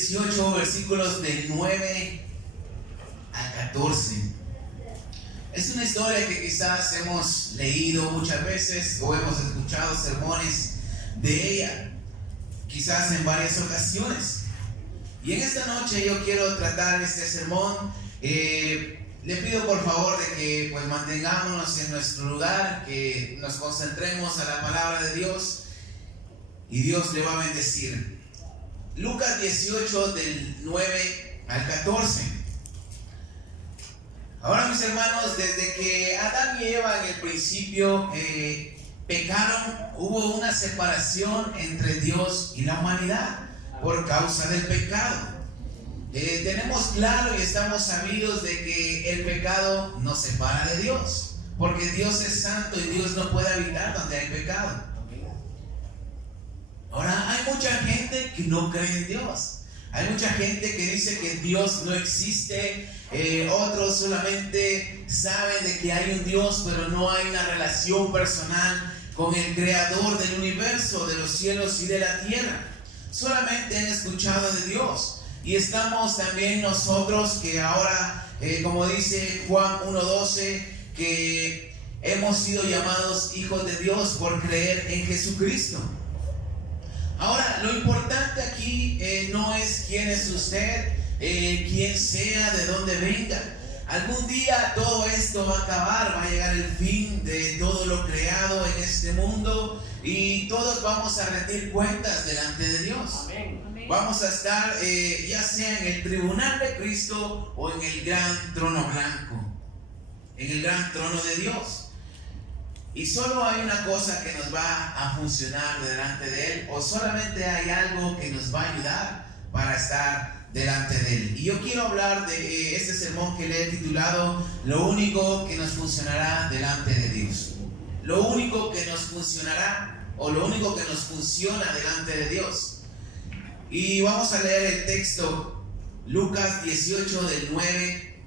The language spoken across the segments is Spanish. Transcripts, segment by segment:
18, versículos del 9 al 14. Es una historia que quizás hemos leído muchas veces o hemos escuchado sermones de ella, quizás en varias ocasiones. Y en esta noche yo quiero tratar este sermón. Le pido por favor de que pues mantengámonos en nuestro lugar, que nos concentremos a la palabra de Dios y Dios le va a bendecir. Lucas 18 del 9 al 14. Ahora, mis hermanos, desde que Adán y Eva en el principio pecaron, hubo una separación entre Dios y la humanidad por causa del pecado. Tenemos claro y estamos sabidos de que el pecado nos separa de Dios, porque Dios es santo y Dios no puede habitar donde hay pecado. Ahora, hay mucha gente que no cree en Dios. Hay mucha gente que dice que Dios no existe. Otros solamente saben de que hay un Dios, pero no hay una relación personal con el creador del universo, de los cielos y de la tierra. Solamente han escuchado de Dios. Y estamos también nosotros que ahora, como dice Juan 1:12, que hemos sido llamados hijos de Dios por creer en Jesucristo. Ahora, lo importante aquí no es quién es usted, quién sea, de dónde venga. Algún día todo esto va a acabar, va a llegar el fin de todo lo creado en este mundo y todos vamos a rendir cuentas delante de Dios. Amén. Vamos a estar ya sea en el tribunal de Cristo o en el gran trono blanco, en el gran trono de Dios. Y solo hay una cosa que nos va a funcionar delante de Él, o solamente hay algo que nos va a ayudar para estar delante de Él. Y yo quiero hablar de este sermón que le he titulado Lo único que nos funcionará delante de Dios. Lo único que nos funcionará, o lo único que nos funciona delante de Dios. Y vamos a leer el texto, Lucas 18 del 9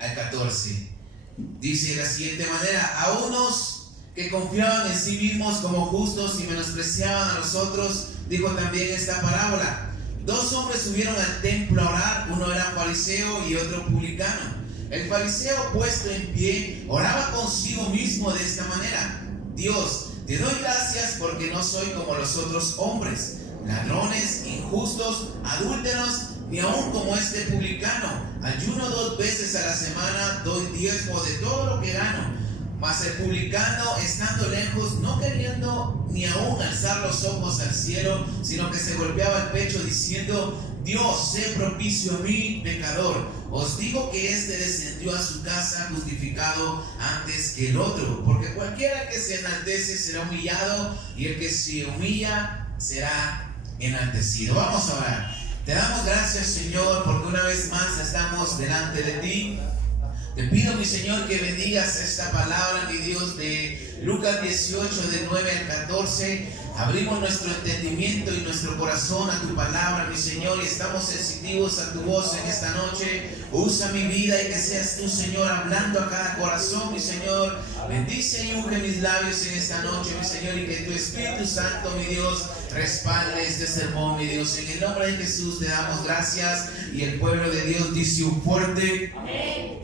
al 14. Dice de la siguiente manera: a unos que confiaban en sí mismos como justos y menospreciaban a los otros, dijo también esta parábola. Dos hombres subieron al templo a orar, uno era fariseo y otro publicano. El fariseo, puesto en pie, oraba consigo mismo de esta manera: Dios, te doy gracias porque no soy como los otros hombres, ladrones, injustos, adúlteros, ni aun como este publicano. Ayuno 2 veces a la semana, doy diezmo de todo lo que gano. Mas el publicano, estando lejos, no queriendo ni aun alzar los ojos al cielo, sino que se golpeaba el pecho diciendo: Dios, sé propicio a mí, pecador. Os digo que este descendió a su casa justificado antes que el otro, porque cualquiera que se enaltece será humillado, y el que se humilla será enaltecido. Vamos a orar. Te damos gracias, Señor, porque una vez más estamos delante de ti. Te pido, mi Señor, que bendigas esta palabra, mi Dios, de Lucas 18, de 9 al 14. Abrimos nuestro entendimiento y nuestro corazón a tu palabra, mi Señor, y estamos sensitivos a tu voz en esta noche. Usa mi vida y que seas tú, Señor, hablando a cada corazón, mi Señor. Bendice y unge mis labios en esta noche, mi Señor, y que tu Espíritu Santo, mi Dios, respalde este sermón, mi Dios. En el nombre de Jesús te damos gracias, y el pueblo de Dios dice un fuerte amén.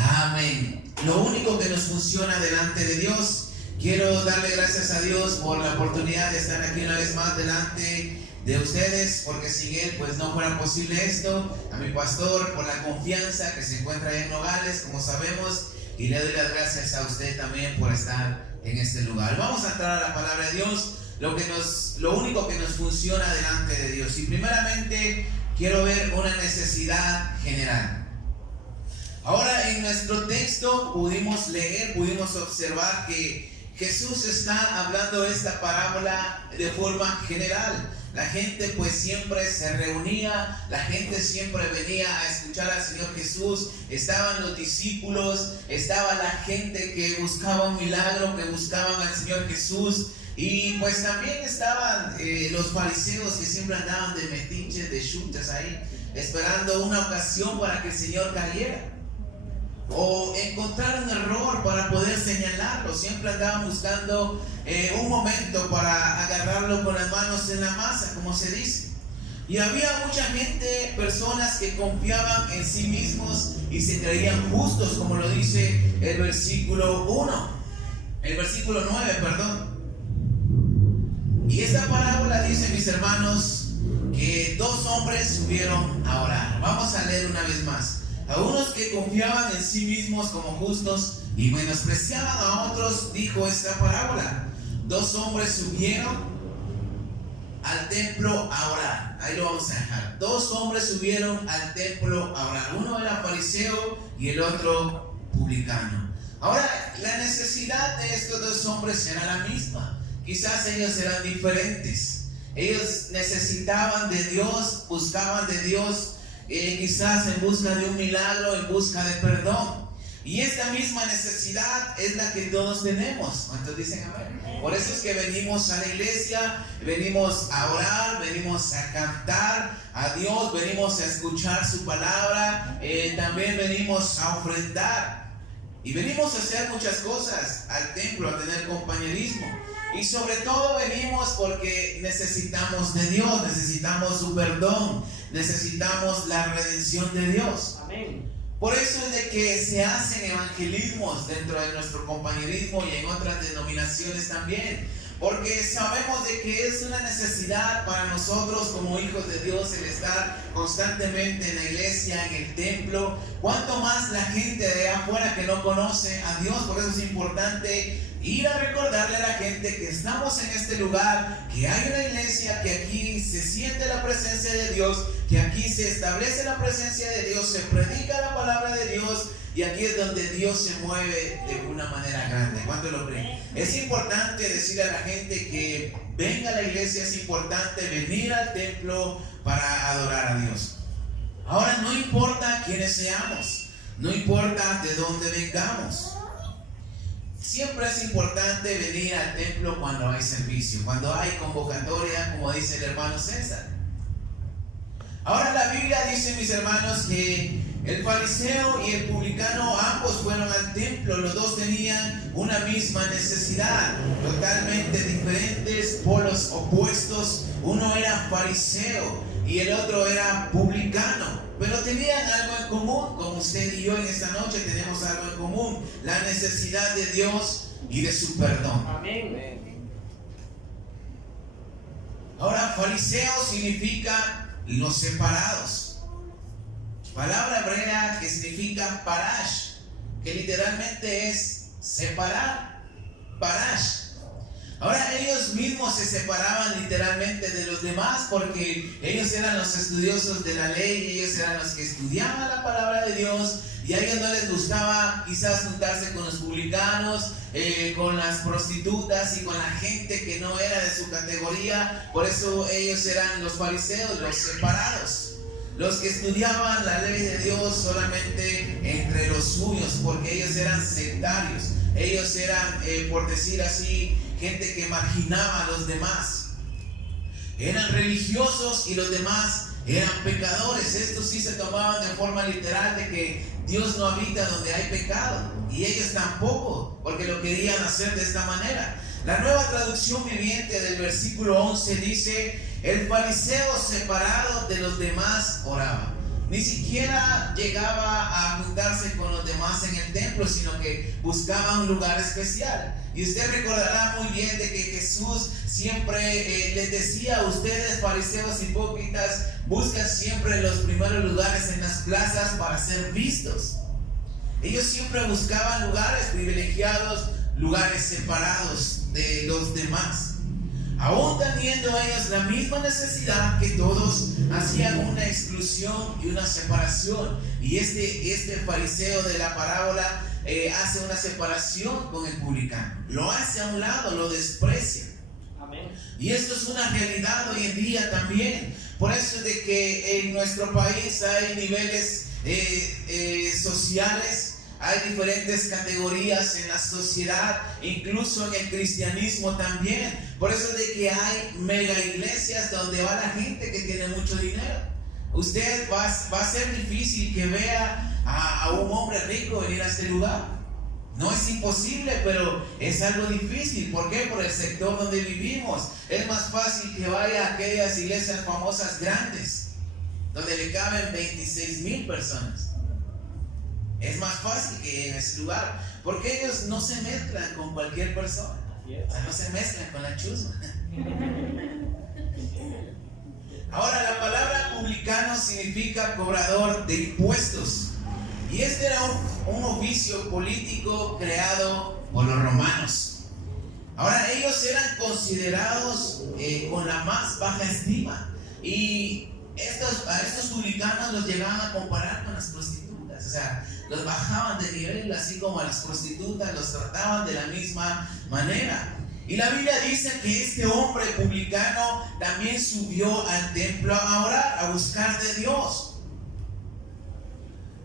Amén. Lo único que nos funciona delante de Dios. Quiero darle gracias a Dios por la oportunidad de estar aquí una vez más delante de ustedes, porque sin Él pues no fuera posible esto. A mi pastor por la confianza que se encuentra allá en Nogales, como sabemos, y le doy las gracias a usted también por estar en este lugar. Vamos a entrar a la palabra de Dios, lo único que nos funciona delante de Dios. Y primeramente quiero ver una necesidad general. Ahora, en nuestro texto pudimos leer, pudimos observar que Jesús está hablando esta parábola de forma general. La gente pues siempre se reunía, la gente siempre venía a escuchar al Señor Jesús. Estaban los discípulos, estaba la gente que buscaba un milagro, que buscaban al Señor Jesús. Y pues también estaban los fariseos que siempre andaban de metiches, de chuchas ahí, esperando una ocasión para que el Señor cayera, o encontrar un error para poder señalarlo. Siempre andaban buscando un momento para agarrarlo con las manos en la masa, como se dice. Y había mucha gente, personas que confiaban en sí mismos y se creían justos, como lo dice el versículo 9, perdón. Y esta parábola dice, mis hermanos, que dos hombres subieron a orar. Vamos a leer una vez más. A unos que confiaban en sí mismos como justos y menospreciaban a otros, dijo esta parábola. Dos hombres subieron al templo a orar. Ahí lo vamos a dejar. Dos hombres subieron al templo a orar. Uno era fariseo y el otro publicano. Ahora, la necesidad de estos dos hombres era la misma. Quizás ellos eran diferentes. Ellos necesitaban de Dios, buscaban de Dios, quizás en busca de un milagro, en busca de perdón. Y esta misma necesidad es la que todos tenemos. ¿Cuántos dicen amén? Por eso es que venimos a la iglesia, venimos a orar, venimos a cantar a Dios, venimos a escuchar su palabra, también venimos a ofrendar. Y venimos a hacer muchas cosas al templo, a tener compañerismo. Y sobre todo venimos porque necesitamos de Dios, necesitamos su perdón, necesitamos la redención de Dios. Amén. Por eso es de que se hacen evangelismos dentro de nuestro compañerismo y en otras denominaciones también. Porque sabemos de que es una necesidad para nosotros como hijos de Dios el estar constantemente en la iglesia, en el templo. Cuanto más la gente de afuera que no conoce a Dios, por eso es importante ir a recordarle a la gente que estamos en este lugar, que hay una iglesia, que aquí se siente la presencia de Dios, que aquí se establece la presencia de Dios, se predica la palabra de Dios, y aquí es donde Dios se mueve de una manera grande. ¿Cuánto lo creen? Es importante decirle a la gente que venga a la iglesia, es importante venir al templo para adorar a Dios. Ahora, no importa quiénes seamos, no importa de dónde vengamos. Siempre es importante venir al templo cuando hay servicio, cuando hay convocatoria, como dice el hermano César. Ahora la Biblia dice, mis hermanos, que el fariseo y el publicano ambos fueron al templo. Los dos tenían una misma necesidad, totalmente diferentes, polos opuestos. Uno era fariseo y el otro era publicano, pero tenían algo en común. Como usted y yo en esta noche tenemos algo en común: la necesidad de Dios y de su perdón. Amén. Ahora, fariseo significa los separados. Palabra hebrea que significa parash, que literalmente es separar. Parash. Ahora, ellos mismos se separaban literalmente de los demás porque ellos eran los estudiosos de la ley, ellos eran los que estudiaban la palabra de Dios, y a ellos no les gustaba quizás juntarse con los publicanos, con las prostitutas y con la gente que no era de su categoría. Por eso ellos eran los fariseos, los separados, los que estudiaban la ley de Dios solamente entre los suyos, porque ellos eran sectarios, ellos eran, por decir así, gente que marginaba a los demás. Eran religiosos y los demás eran pecadores. Estos sí se tomaban de forma literal de que Dios no habita donde hay pecado, y ellos tampoco, porque lo querían hacer de esta manera. La Nueva Traducción Viviente del versículo 11 dice: el fariseo separado de los demás oraba. Ni siquiera llegaba a juntarse con los demás en el templo, sino que buscaba un lugar especial. Y usted recordará muy bien de que Jesús siempre les decía: ustedes, fariseos hipócritas, buscan siempre los primeros lugares en las plazas para ser vistos. Ellos siempre buscaban lugares privilegiados, lugares separados de los demás. Aún teniendo ellos la misma necesidad que todos, hacían una exclusión y una separación. Y este fariseo de la parábola hace una separación con el publicano. Lo hace a un lado, lo desprecia. Amén. Y esto es una realidad hoy en día también. Por eso es de que en nuestro país hay niveles sociales. Hay diferentes categorías en la sociedad, incluso en el cristianismo también. Por eso es de que hay mega iglesias donde va la gente que tiene mucho dinero. Usted va a ser difícil que vea a un hombre rico venir a este lugar. No es imposible, pero es algo difícil. ¿Por qué? Por el sector donde vivimos. Es más fácil que vaya a aquellas iglesias famosas grandes, donde le caben 26,000 personas. Es más fácil que en ese lugar, porque ellos no se mezclan con cualquier persona. O sea, no se mezclan con la chusma. Ahora, la palabra publicano significa cobrador de impuestos. Y este era un oficio político creado por los romanos. Ahora, ellos eran considerados con la más baja estima. Y a estos publicanos los llegaban a comparar con las prostitutas. O sea, los bajaban de nivel, así como a las prostitutas, los trataban de la misma manera. Y la Biblia dice que este hombre publicano también subió al templo a orar, a buscar de Dios.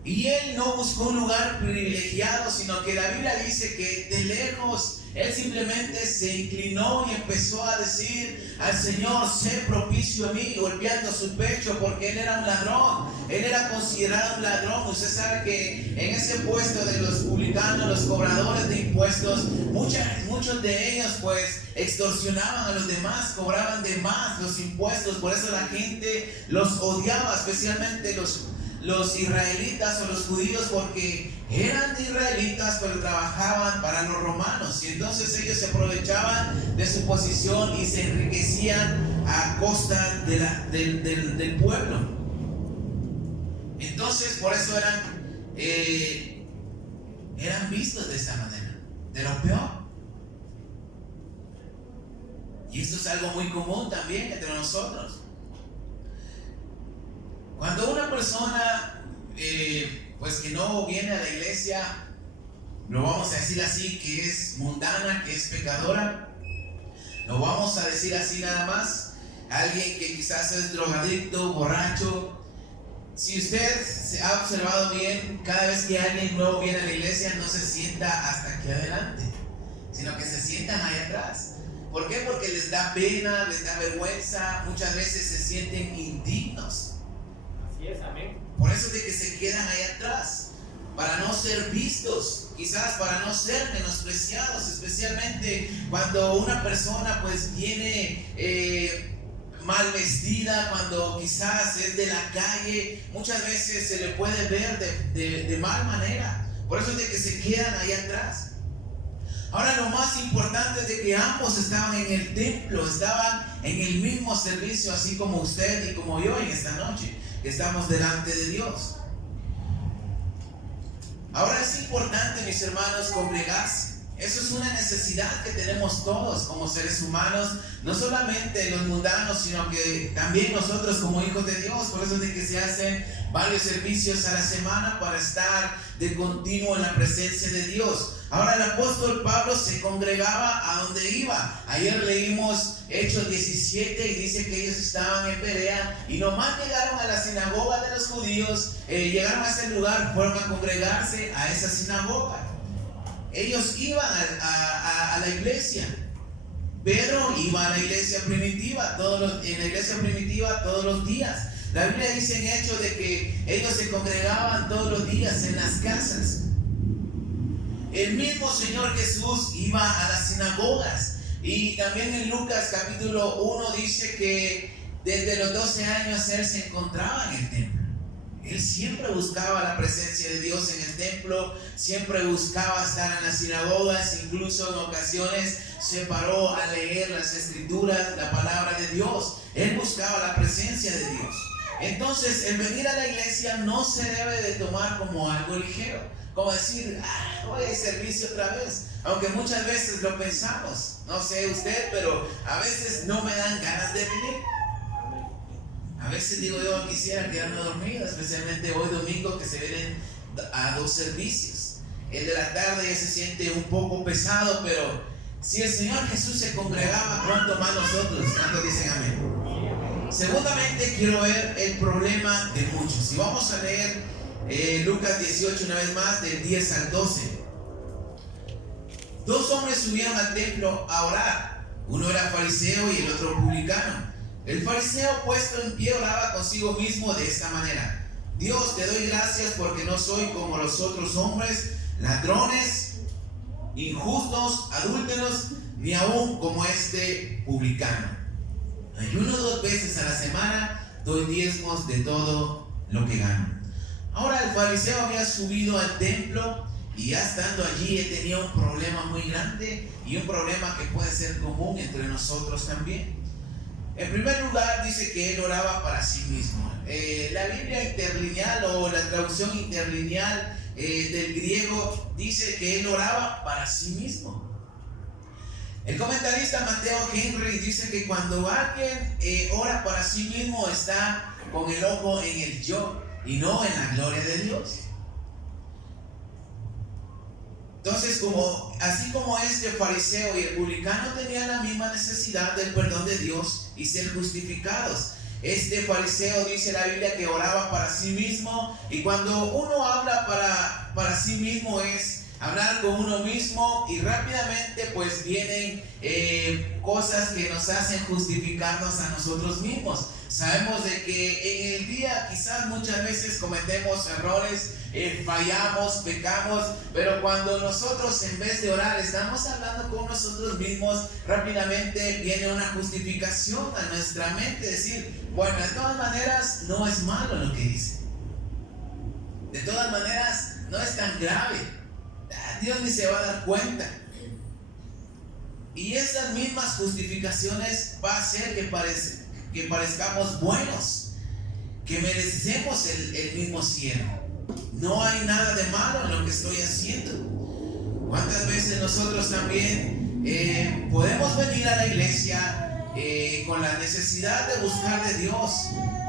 Y él no buscó un lugar privilegiado, sino que la Biblia dice que de lejos él simplemente se inclinó y empezó a decir al Señor: sé propicio a mí, golpeando su pecho, porque él era un ladrón. Él era considerado un ladrón. Usted sabe que en ese puesto de los publicanos, los cobradores de impuestos, muchos de ellos pues extorsionaban a los demás, cobraban de más los impuestos. Por eso la gente los odiaba, especialmente los israelitas o los judíos, porque eran israelitas pero trabajaban para los romanos, y entonces ellos se aprovechaban de su posición y se enriquecían a costa del pueblo. Entonces por eso eran vistos de esta manera, de lo peor. Y esto es algo muy común también entre nosotros. Cuando una persona pues que no viene a la iglesia, lo vamos a decir así, que es mundana, que es pecadora, lo vamos a decir así nada más, alguien que quizás es drogadicto, borracho. Si usted se ha observado bien, cada vez que alguien nuevo viene a la iglesia no se sienta hasta aquí adelante, sino que se sientan ahí atrás. ¿Por qué? Porque les da pena, les da vergüenza, muchas veces se sienten indignos. Amén. Por eso es de que se quedan ahí atrás, para no ser vistos, quizás para no ser menospreciados, especialmente cuando una persona pues viene mal vestida, cuando quizás es de la calle, muchas veces se le puede ver de mal manera. Por eso es de que se quedan ahí atrás. Ahora, lo más importante es de que ambos estaban en el templo, estaban en el mismo servicio, así como usted y como yo en esta noche, que estamos delante de Dios. Ahora, es importante, mis hermanos, congregarse. Eso es una necesidad que tenemos todos como seres humanos, no solamente los mundanos, sino que también nosotros como hijos de Dios. Por eso es de que se hacen varios servicios a la semana para estar de continuo en la presencia de Dios. Ahora, el apóstol Pablo se congregaba a donde iba. Ayer leímos Hechos 17 y dice que ellos estaban en Berea y nomás llegaron a la sinagoga de los judíos, llegaron a ese lugar, fueron a congregarse a esa sinagoga. Ellos iban a la iglesia. Pedro iba a la iglesia primitiva, en la iglesia primitiva todos los días. La Biblia dice en Hechos de que ellos se congregaban todos los días en las casas. El mismo Señor Jesús iba a las sinagogas. Y también en Lucas capítulo 1 dice que desde los 12 años él se encontraba en el templo. Él siempre buscaba la presencia de Dios en el templo, siempre buscaba estar en las sinagogas, incluso en ocasiones se paró a leer las escrituras, la palabra de Dios. Él buscaba la presencia de Dios. Entonces, el venir a la iglesia no se debe de tomar como algo ligero, como decir, voy a servicio otra vez, aunque muchas veces lo pensamos. No sé usted, pero a veces no me dan ganas de venir. A veces digo yo, quisiera quedarme dormido, especialmente hoy domingo que se vienen a 2 servicios. El de la tarde ya se siente un poco pesado, pero si el Señor Jesús se congregaba, ¿cuánto más nosotros? ¿Cuántos dicen amén? Segundamente quiero ver el problema de muchos. Y vamos a leer Lucas 18 una vez más, del 10 al 12. 2 hombres subieron al templo a orar. Uno era fariseo y el otro publicano. El fariseo, puesto en pie, oraba consigo mismo de esta manera: Dios, te doy gracias porque no soy como los otros hombres, ladrones, injustos, adúlteros, ni aún como este publicano. Ayuno 2 veces a la semana, doy diezmos de todo lo que gano. Ahora el fariseo había subido al templo y ya estando allí él tenía un problema muy grande y un problema que puede ser común entre nosotros también. En primer lugar dice que él oraba para sí mismo. La Biblia interlineal o la traducción interlineal del griego dice que él oraba para sí mismo. El comentarista Mateo Henry dice que cuando alguien ora para sí mismo está con el ojo en el yo y no en la gloria de Dios. Entonces, así como este fariseo y el publicano tenían la misma necesidad del perdón de Dios y ser justificados, este fariseo dice la Biblia que oraba para sí mismo, y cuando uno habla para sí mismo es hablar con uno mismo, y rápidamente pues vienen cosas que nos hacen justificarnos a nosotros mismos. Sabemos de que en el día quizás muchas veces cometemos errores, fallamos, pecamos, pero cuando nosotros en vez de orar estamos hablando con nosotros mismos, rápidamente viene una justificación a nuestra mente, decir, bueno, de todas maneras no es malo lo que dice, de todas maneras no es tan grave, Dios ni se va a dar cuenta. Y esas mismas justificaciones va a hacer que parezcamos buenos, que merecemos el mismo cielo. No hay nada de malo en lo que estoy haciendo. ¿Cuántas veces nosotros también podemos venir a la iglesia con la necesidad de buscar de Dios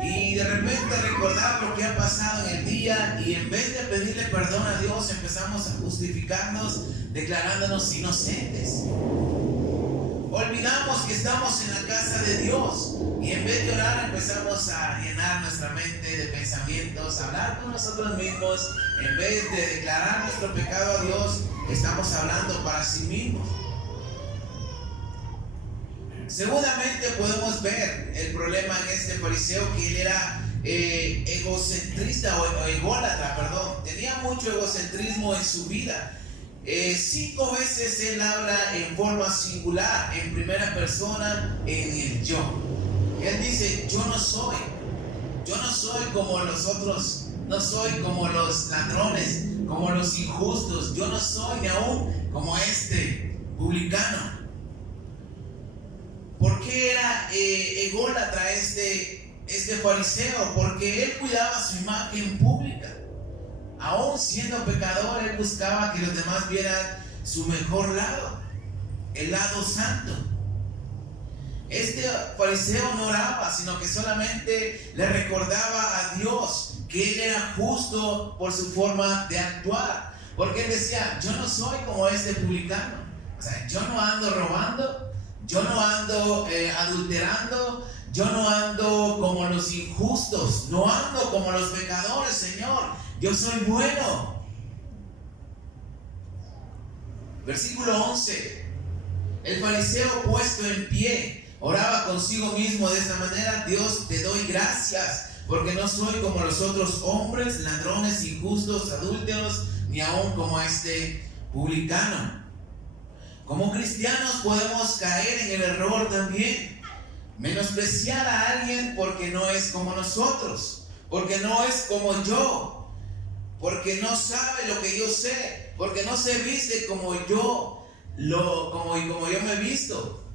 y de repente recordar lo que ha pasado en el día, y en vez de pedirle perdón a Dios empezamos a justificarnos declarándonos inocentes? Olvidamos que estamos en la casa de Dios y en vez de orar empezamos a llenar nuestra mente de pensamientos, a hablar con nosotros mismos. En vez de declarar nuestro pecado a Dios, estamos hablando para sí mismos. Seguramente podemos ver el problema en este fariseo, que él era egocentrista o ególatra, perdón. Tenía mucho egocentrismo en su vida. 5 veces él habla en forma singular, en primera persona, en el yo. Él dice, yo no soy como los otros, no soy como los ladrones, como los injustos, yo no soy ni aún como este publicano. ¿Por qué era ególatra este fariseo? Porque él cuidaba su imagen pública. Aún siendo pecador, él buscaba que los demás vieran su mejor lado, el lado santo. Este fariseo no oraba, sino que solamente le recordaba a Dios que él era justo por su forma de actuar. Porque él decía, yo no soy como este publicano. O sea, yo no ando robando, yo no ando adulterando, yo no ando como los injustos, no ando como los pecadores, Señor. Yo soy bueno. Versículo 11. El fariseo, puesto en pie, oraba consigo mismo de esta manera: Dios, te doy gracias, porque no soy como los otros hombres, ladrones, injustos, adúlteros, ni aún como este publicano. Como cristianos podemos caer en el error también, menospreciar a alguien porque no es como nosotros, porque no es como yo, porque no sabe lo que yo sé, porque no se viste como yo me he visto.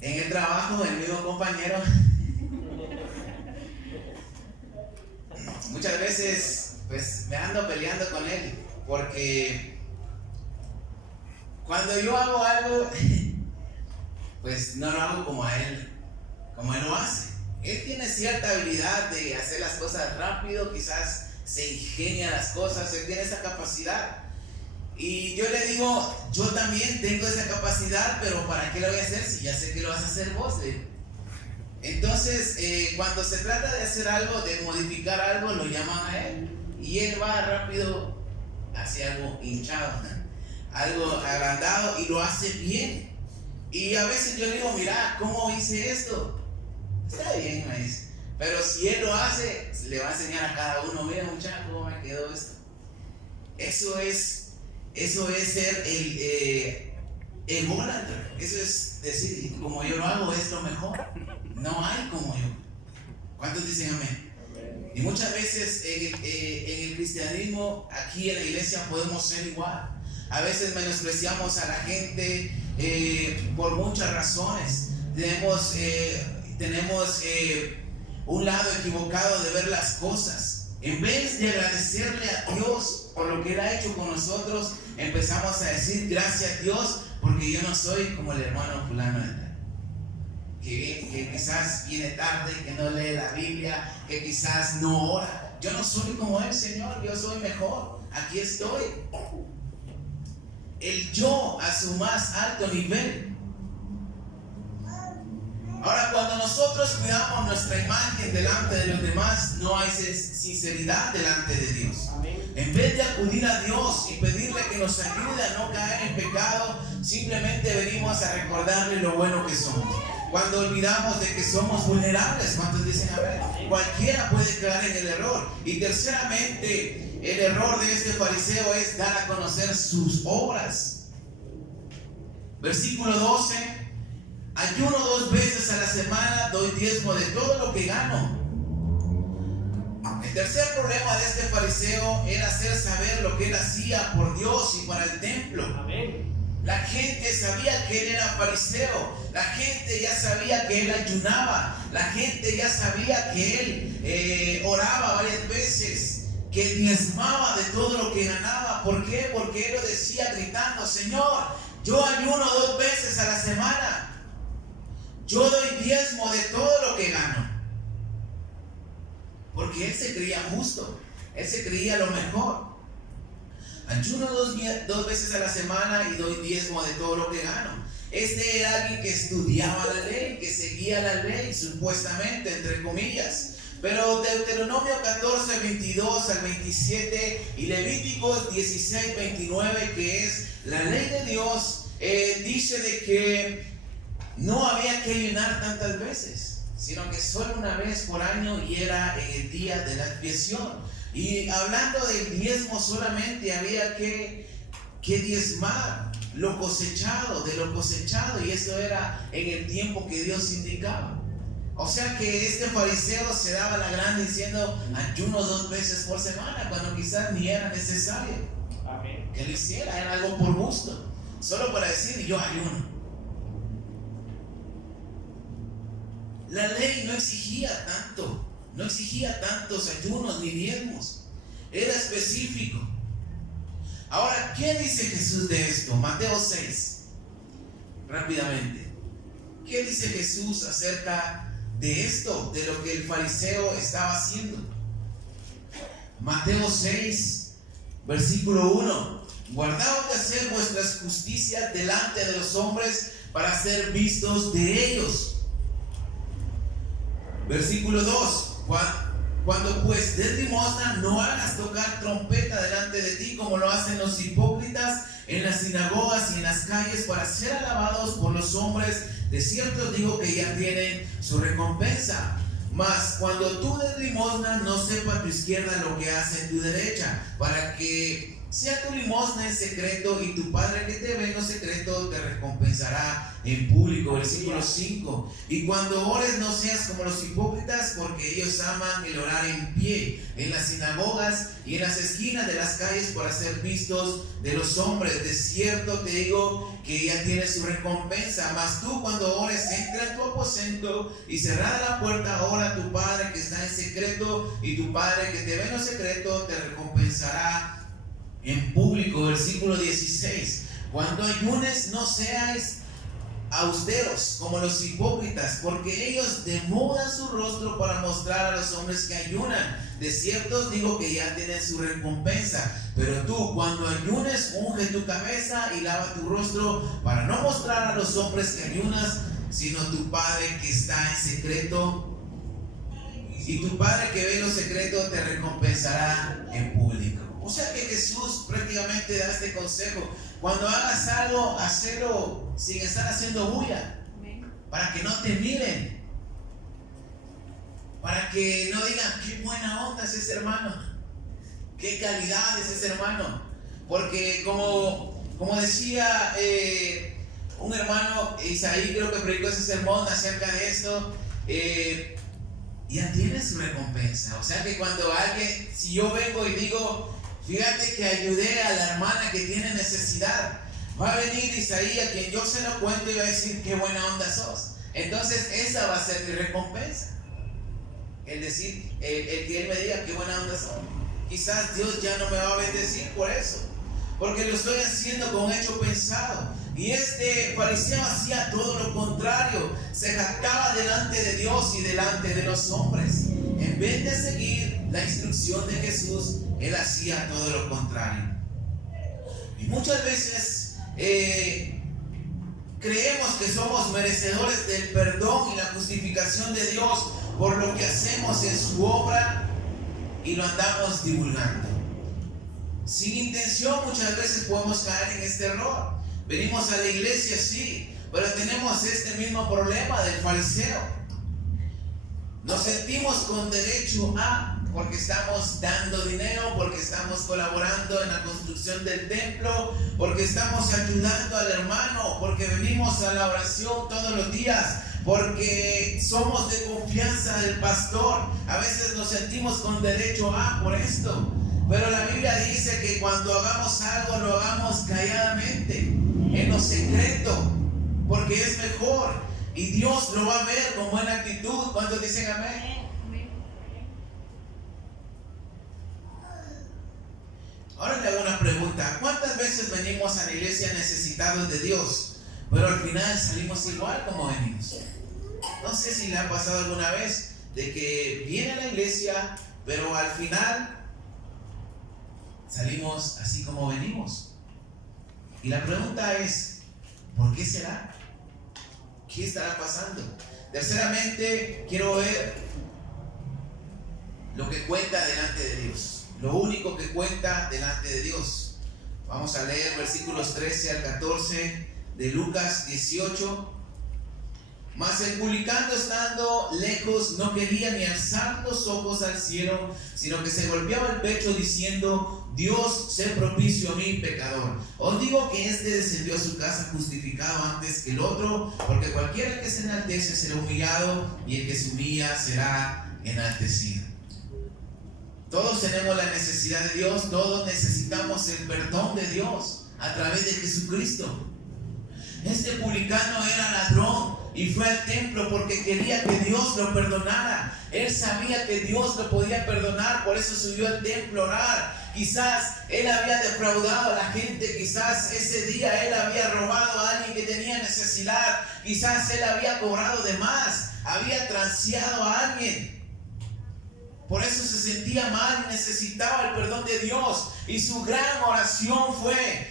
En el trabajo, el mismo compañero muchas veces pues me ando peleando con él, porque cuando yo hago algo pues no lo hago como él lo hace. Él tiene cierta habilidad de hacer las cosas rápido, quizás se ingenia las cosas, él tiene esa capacidad. Y yo le digo, yo también tengo esa capacidad, pero ¿para qué lo voy a hacer si ya sé que lo vas a hacer vos? Entonces, cuando se trata de hacer algo, de modificar algo, lo llaman a él. Y él va rápido hacia algo hinchado, algo agrandado, y lo hace bien. Y a veces yo le digo, mira, ¿cómo hice esto? Está bien, me dice. Pero si él lo hace, le va a enseñar a cada uno, mira muchacho, cómo me quedó esto. Eso es Eso es ser ególatra. Eso es decir, como yo lo hago es lo mejor. No hay como yo. ¿Cuántos dicen amén? Y muchas veces en el cristianismo, aquí en la iglesia, podemos ser igual. A veces menospreciamos a la gente por muchas razones. Tenemos un lado equivocado de ver las cosas. En vez de agradecerle a Dios por lo que Él ha hecho con nosotros, empezamos a decir gracias a Dios porque yo no soy como el hermano fulano de tal. Que quizás viene tarde, que no lee la Biblia, que quizás no ora. Yo no soy como él, Señor, yo soy mejor. Aquí estoy. El yo a su más alto nivel. Ahora, cuando nosotros cuidamos nuestra imagen delante de los demás, no hay sinceridad delante de Dios. En vez de acudir a Dios y pedirle que nos ayude a no caer en pecado, simplemente venimos a recordarle lo bueno que somos. Cuando olvidamos de que somos vulnerables, ¿cuántos dicen amén? Cualquiera puede caer en el error. Y terceramente, el error de este fariseo es dar a conocer sus obras. Versículo 12: ayuno 2 veces a la semana, doy diezmo de todo lo que gano. El tercer problema de este fariseo era hacer saber lo que él hacía por Dios y para el templo. Amén. La gente sabía que él era fariseo. La gente ya sabía que él ayunaba. La gente ya sabía que él oraba varias veces, que diezmaba de todo lo que ganaba. ¿Por qué? Porque él lo decía gritando: Señor, yo ayuno 2 veces a la semana. Yo doy diezmo de todo lo que gano. Porque él se creía justo. Él se creía lo mejor. Ayuno 2 veces a la semana y doy diezmo de todo lo que gano. Este era alguien que estudiaba la ley, que seguía la ley, supuestamente, entre comillas. Pero Deuteronomio 14, 22 al 27 y Levíticos 16, 29, que es la ley de Dios, dice de que no había que ayunar tantas veces, sino que solo una vez por año, y era en el día de la expiación. Y hablando del diezmo, solamente había que diezmar lo cosechado, de lo cosechado, y eso era en el tiempo que Dios indicaba. O sea que este fariseo se daba la grande diciendo ayuno 2 veces por semana, cuando quizás ni era necesario. Amén. Que lo hiciera, era algo por gusto, solo para decir yo ayuno. La ley no exigía tanto. No exigía tantos ayunos ni diezmos. Era específico. Ahora, ¿qué dice Jesús de esto? Mateo 6. Rápidamente. ¿Qué dice Jesús acerca de esto? De lo que el fariseo estaba haciendo. Mateo 6, versículo 1. Guardaos de hacer vuestras justicias delante de los hombres para ser vistos de ellos. Versículo 2. Cuando pues des limosna, no hagas tocar trompeta delante de ti como lo hacen los hipócritas en las sinagogas y en las calles para ser alabados por los hombres. De cierto digo que ya tienen su recompensa. Mas cuando tú des limosna, no sepa tu izquierda lo que hace tu derecha, para que sea tu limosna en secreto, y tu Padre que te ve en lo secreto te recompensará en público. Versículo 5. Y cuando ores, no seas como los hipócritas, porque ellos aman el orar en pie en las sinagogas y en las esquinas de las calles para ser vistos de los hombres. De cierto te digo que ya tienes su recompensa. Mas tú, cuando ores, entra en tu aposento y cerrada la puerta, ora a tu Padre que está en secreto, y tu Padre que te ve en lo secreto te recompensará en público. Versículo 16. Cuando ayunes, no seáis austeros como los hipócritas, porque ellos demudan su rostro para mostrar a los hombres que ayunan. De cierto os digo que ya tienen su recompensa. Pero tú, cuando ayunes, unge tu cabeza y lava tu rostro, para no mostrar a los hombres que ayunas, sino tu Padre que está en secreto. Y tu Padre que ve en lo secreto te recompensará en público. O sea que Jesús prácticamente da este consejo: cuando hagas algo, hacelo sin estar haciendo bulla, para que no te miren, para que no digan qué buena onda es ese hermano, qué calidad es ese hermano. Porque como decía un hermano, Isaí creo que predicó ese sermón acerca de esto, ya tiene su recompensa. O sea que cuando alguien, si yo vengo y digo, fíjate que ayudé a la hermana que tiene necesidad, va a venir Isaí, a quien yo se lo cuento, y va a decir, qué buena onda sos. Entonces esa va a ser mi recompensa. El decir, el que él me diga, qué buena onda sos. Quizás Dios ya no me va a bendecir por eso, porque lo estoy haciendo con hecho pensado. Y este fariseo hacía todo lo contrario, se jactaba delante de Dios y delante de los hombres. En vez de seguir la instrucción de Jesús, él hacía todo lo contrario. Y muchas veces creemos que somos merecedores del perdón y la justificación de Dios por lo que hacemos en su obra y lo andamos divulgando. Sin intención muchas veces podemos caer en este error. Venimos a la iglesia, sí, pero tenemos este mismo problema del fariseo. Nos sentimos con derecho a, porque estamos dando dinero, porque estamos colaborando en la construcción del templo, porque estamos ayudando al hermano, porque venimos a la oración todos los días, porque somos de confianza del pastor. A veces nos sentimos con derecho a por esto. Pero la Biblia dice que cuando hagamos algo, lo hagamos calladamente, en lo secreto, porque es mejor. Y Dios lo va a ver con buena actitud. ¿Cuántos dicen amén? Ahora le hago una pregunta. ¿Cuántas veces venimos a la iglesia necesitados de Dios, pero al final salimos igual como venimos? No sé si le ha pasado alguna vez de que viene a la iglesia, pero al final salimos así como venimos. Y la pregunta es, ¿por qué será? ¿Qué estará pasando? Terceramente, quiero ver lo que cuenta delante de Dios. Lo único que cuenta delante de Dios. Vamos a leer versículos 13 al 14 de Lucas 18. Mas el publicano, estando lejos, no quería ni alzar los ojos al cielo, sino que se golpeaba el pecho diciendo: Dios, sé propicio a mí, pecador. Os digo que este descendió a su casa justificado antes que el otro, porque cualquiera que se enaltece será humillado, y el que se humilla será enaltecido. Todos tenemos la necesidad de Dios, todos necesitamos el perdón de Dios a través de Jesucristo. Este publicano era ladrón y fue al templo porque quería que Dios lo perdonara. Él sabía que Dios lo podía perdonar, por eso subió al templo a orar. Quizás él había defraudado a la gente, quizás ese día él había robado a alguien que tenía necesidad, quizás él había cobrado de más, había transeado a alguien. Por eso se sentía mal y necesitaba el perdón de Dios. Y su gran oración fue: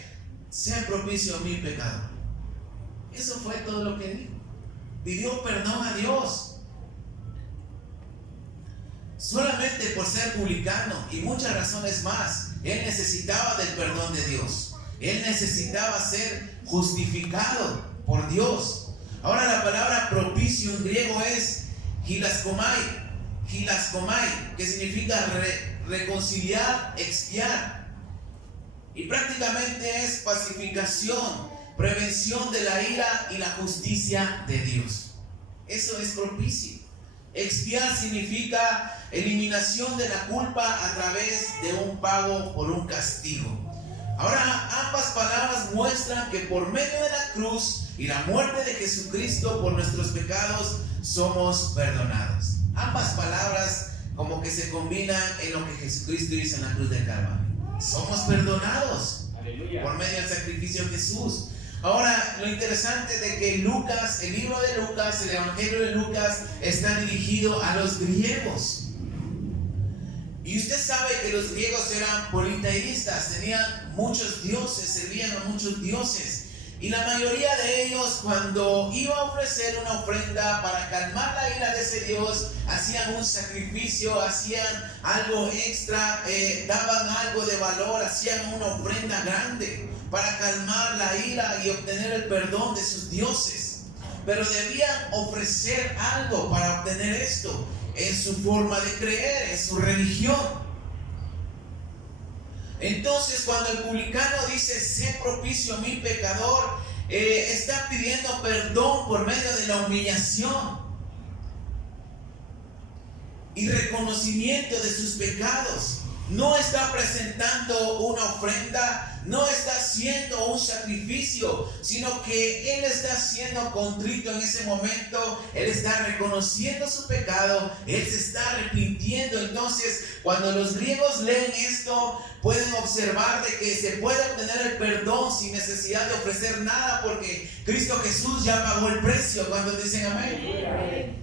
sea propicio a mí, pecador. Eso fue todo lo que dijo. Pidió perdón a Dios. Solamente por ser publicano y muchas razones más, él necesitaba del perdón de Dios. Él necesitaba ser justificado por Dios. Ahora la palabra propicio en griego es hilaskomai, que significa reconciliar, expiar. Y prácticamente es pacificación, prevención de la ira y la justicia de Dios. Eso es propicio. Expiar significa eliminación de la culpa a través de un pago por un castigo. Ahora, ambas palabras muestran que por medio de la cruz y la muerte de Jesucristo por nuestros pecados somos perdonados. Ambas palabras como que se combinan en lo que Jesucristo hizo en la cruz del Calvario. Somos perdonados. Aleluya. Por medio del sacrificio de Jesús. Ahora, lo interesante de que Lucas, el libro de Lucas, el Evangelio de Lucas, está dirigido a los griegos. Y usted sabe que los griegos eran politeístas, tenían muchos dioses, servían a muchos dioses. Y la mayoría de ellos, cuando iba a ofrecer una ofrenda para calmar la ira de ese Dios, hacían un sacrificio, hacían algo extra, daban algo de valor, hacían una ofrenda grande para calmar la ira y obtener el perdón de sus dioses. Pero debían ofrecer algo para obtener esto, en su forma de creer, en su religión. Entonces, cuando el publicano dice, sé propicio a mi pecador, está pidiendo perdón por medio de la humillación y reconocimiento de sus pecados. No está presentando una ofrenda, no está haciendo un sacrificio, sino que él está siendo contrito en ese momento. Él está reconociendo su pecado, él se está arrepintiendo. Entonces, cuando los griegos leen esto, pueden observar de que se puede obtener el perdón sin necesidad de ofrecer nada, porque Cristo Jesús ya pagó el precio. Cuando dicen amén.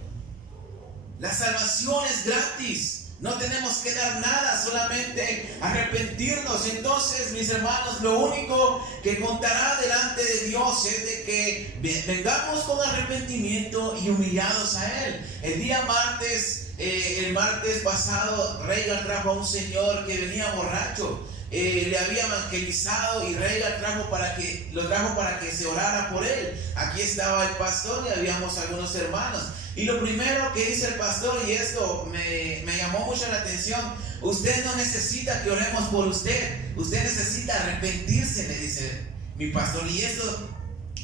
La salvación es gratis. No tenemos que dar nada, solamente arrepentirnos. Entonces, mis hermanos, lo único que contará delante de Dios es de que vengamos con arrepentimiento y humillados a Él. El martes pasado, Reagan trajo a un señor que venía borracho. Le había evangelizado y Reagan lo trajo para que se orara por él. Aquí estaba el pastor y habíamos algunos hermanos. Y lo primero que dice el pastor, y esto me llamó mucho la atención: usted no necesita que oremos por usted, usted necesita arrepentirse, le dice mi pastor. Y esto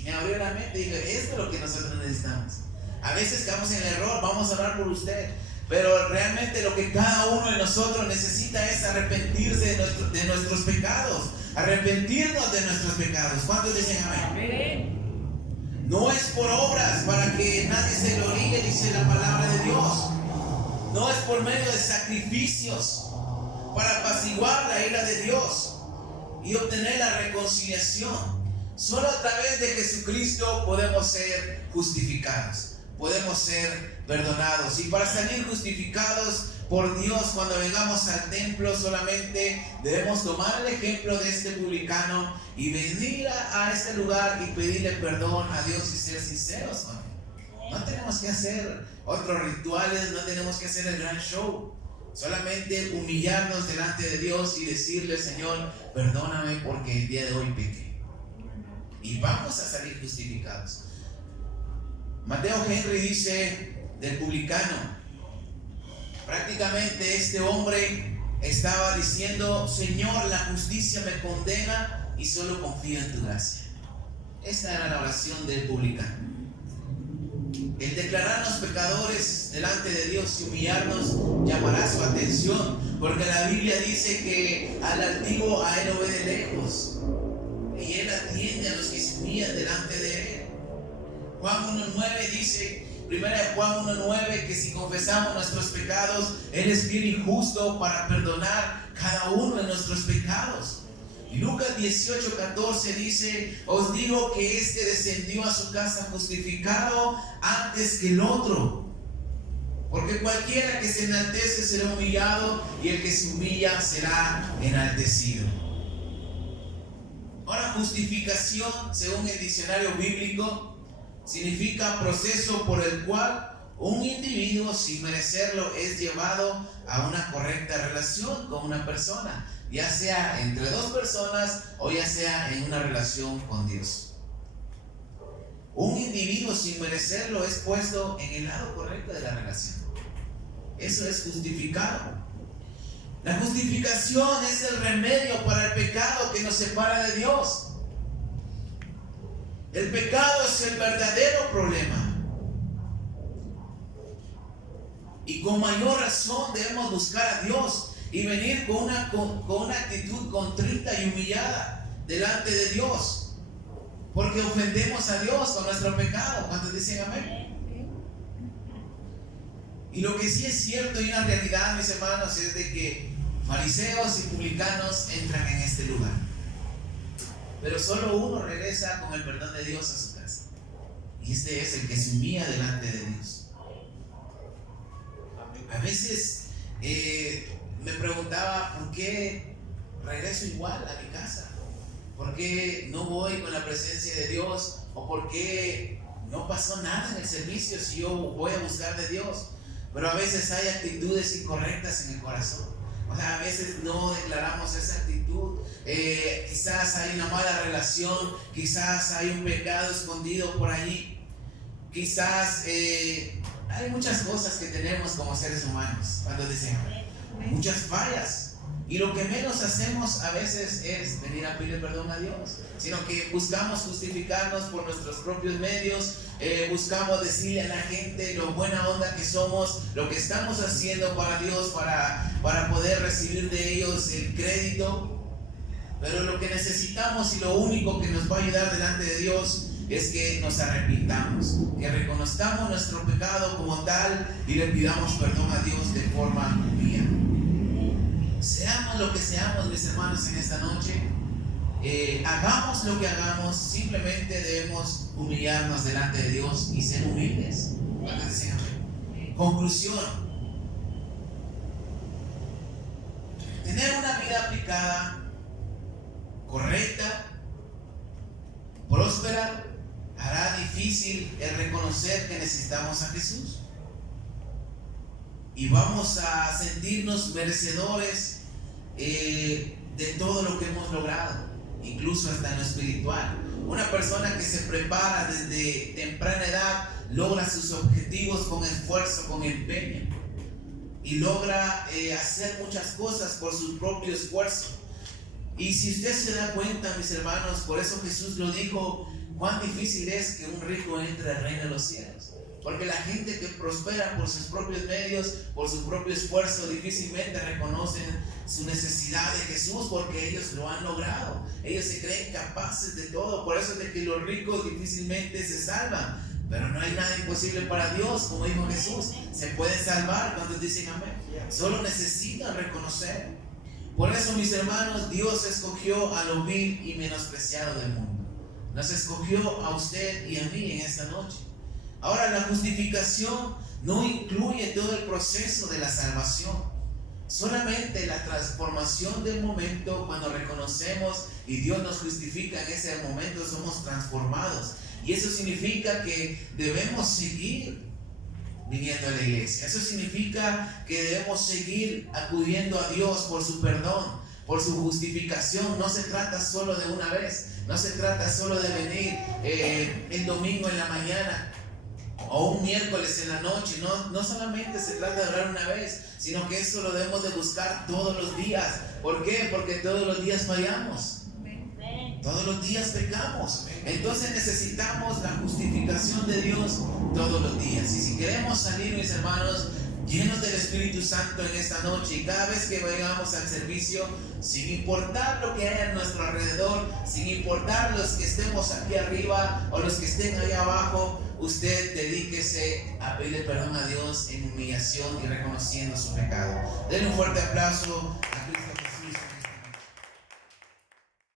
me abrió la mente y dije, esto es lo que nosotros necesitamos. A veces quedamos en el error, vamos a orar por usted, pero realmente lo que cada uno de nosotros necesita es arrepentirse de nuestros pecados, arrepentirnos de nuestros pecados. ¿Cuántos dicen amén? Amén. No es por obras para que nadie se gloríe, dice la palabra de Dios. No es por medio de sacrificios para apaciguar la ira de Dios y obtener la reconciliación. Solo a través de Jesucristo podemos ser justificados, podemos ser perdonados. Y para salir justificados por Dios, cuando vengamos al templo, solamente debemos tomar el ejemplo de este publicano y venir a este lugar y pedirle perdón a Dios y ser sinceros con Él. No tenemos que hacer otros rituales, no tenemos que hacer el gran show. Solamente humillarnos delante de Dios y decirle: Señor, perdóname porque el día de hoy pequé. Y vamos a salir justificados. Mateo Henry dice del publicano: prácticamente este hombre estaba diciendo: Señor, la justicia me condena y solo confío en tu gracia. Esta era la oración del publicano. El declararnos pecadores delante de Dios y humillarnos llamará su atención, porque la Biblia dice que al altivo a él lo ve de lejos y él atiende a los que se humillan delante de él. Juan 1:9 dice, 1 Juan 1:9, que si confesamos nuestros pecados, Él es fiel y justo para perdonar cada uno de nuestros pecados. Y Lucas 18:14 dice: os digo que este descendió a su casa justificado antes que el otro. Porque cualquiera que se enaltece será humillado, y el que se humilla será enaltecido. Ahora, justificación, según el diccionario bíblico, significa proceso por el cual un individuo, sin merecerlo, es llevado a una correcta relación con una persona, ya sea entre dos personas o ya sea en una relación con Dios. Un individuo, sin merecerlo, es puesto en el lado correcto de la relación. Eso es justificado. La justificación es el remedio para el pecado que nos separa de Dios. El pecado es el verdadero problema. Y con mayor razón debemos buscar a Dios y venir con una actitud contrita y humillada delante de Dios, porque ofendemos a Dios con nuestro pecado. ¿Cuántos dicen amén? Y lo que sí es cierto y una realidad, mis hermanos, es de que fariseos y publicanos entran en este lugar, pero solo uno regresa con el perdón de Dios a su casa, y este es el que se humilla delante de Dios. A veces me preguntaba por qué regreso igual a mi casa, por qué no voy con la presencia de Dios, o por qué no pasó nada en el servicio si yo voy a buscar de Dios. Pero a veces hay actitudes incorrectas en el corazón. O sea, a veces no declaramos esa actitud. Quizás hay una mala relación, quizás hay un pecado escondido por ahí, quizás hay muchas cosas que tenemos como seres humanos. Cuando dicen muchas fallas, Y lo que menos hacemos a veces es venir a pedir perdón a Dios, sino que buscamos justificarnos por nuestros propios medios, buscamos decirle a la gente lo buena onda que somos, lo que estamos haciendo para Dios, para poder recibir de ellos el crédito. Pero lo que necesitamos y lo único que nos va a ayudar delante de Dios es que nos arrepintamos, que reconozcamos nuestro pecado como tal y le pidamos perdón a Dios de forma mía. Seamos lo que seamos, mis hermanos, en esta noche, hagamos lo que hagamos, simplemente debemos humillarnos delante de Dios y ser humildes. Conclusión: tener una vida aplicada, correcta, próspera, hará difícil el reconocer que necesitamos a Jesús. Y vamos a sentirnos merecedores de todo lo que hemos logrado, incluso hasta en lo espiritual. Una persona que se prepara desde temprana edad logra sus objetivos con esfuerzo, con empeño, y logra hacer muchas cosas por su propio esfuerzo. Y si usted se da cuenta, mis hermanos, por eso Jesús lo dijo, cuán difícil es que un rico entre al reino de los cielos. Porque la gente que prospera por sus propios medios, por su propio esfuerzo, difícilmente reconocen su necesidad de Jesús, porque ellos lo han logrado. Ellos se creen capaces de todo. Por eso es de que los ricos difícilmente se salvan. Pero no hay nada imposible para Dios, como dijo Jesús. Se pueden salvar. ¿Cuántos dicen amén? Solo necesitan reconocer. Por eso, mis hermanos, Dios escogió a lo vil y menospreciado del mundo. Nos escogió a usted y a mí en esta noche. Ahora, la justificación no incluye todo el proceso de la salvación. Solamente la transformación del momento, cuando reconocemos y Dios nos justifica en ese momento, somos transformados. Y eso significa que debemos seguir viniendo a la iglesia. Eso significa que debemos seguir acudiendo a Dios por su perdón, por su justificación. No se trata solo de una vez, no se trata solo de venir el domingo en la mañana o un miércoles en la noche. No solamente se trata de orar una vez, sino que eso lo debemos de buscar todos los días. ¿Por qué? Porque todos los días fallamos. Todos los días pecamos. Entonces necesitamos la justificación de Dios todos los días. Y si queremos salir, mis hermanos, llenos del Espíritu Santo en esta noche, y cada vez que vayamos al servicio, sin importar lo que haya a nuestro alrededor, sin importar los que estemos aquí arriba o los que estén allá abajo, usted dedíquese a pedirle perdón a Dios en humillación y reconociendo su pecado. Denle un fuerte aplauso a Cristo.